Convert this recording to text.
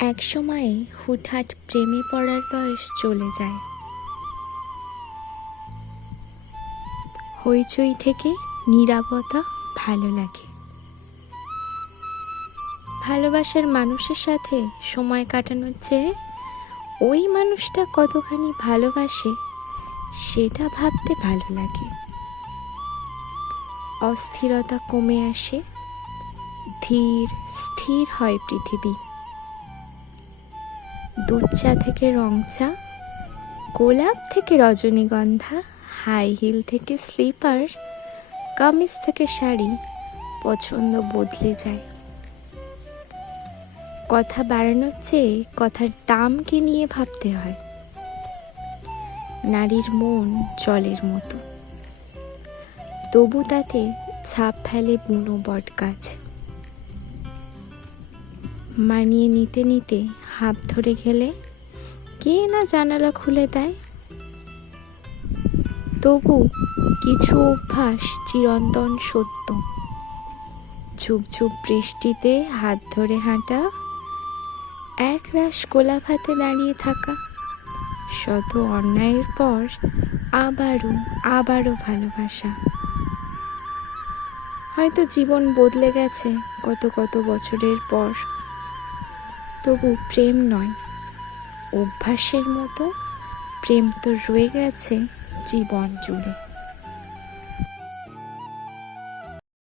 এক সময়ে হুটহাট প্রেমে পড়ার বয়স চলে যায়। হইচই থেকে নীরবতা ভালো লাগে। ভালোবাসার মানুষের সাথে সময় কাটানোর চেয়ে ওই মানুষটা কতখানি ভালোবাসে সেটা ভাবতে ভালো লাগে। অস্থিরতা কমে আসে, ধীর স্থির হয় পৃথিবী। দুধ চা থেকে রং চা, গোলাপ থেকে রজনীগন্ধা, হাই হিল থেকে স্লিপার, কামিজ থেকে শাড়ি, পছন্দ বদলে যায়। কথা বাড়ানোর চেয়ে কথার দামকে নিয়ে ভাবতে হয়। নারীর মন জলের মতো, তবু তাতে ছাপ ফেলে বুনো বট গাছ। মানিয়ে নিতে নিতে হাঁপ ধরে গেলে কে না জানালা খুলে দেয়। তবু কিছু অভ্যাস চিরন্তন সত্য। ঝুপঝুপ বৃষ্টিতে হাত ধরে হাঁটা, এক রাশ গোলাপ হাতে দাঁড়িয়ে থাকা, শত অন্যায়ের পর আবারও ভালোবাসা। হয়তো জীবন বদলে গেছে কত বছরের পর, তবু প্রেম নয়, অভ্যাসের মতো প্রেম তো রয়ে গেছে জীবন জুড়ে।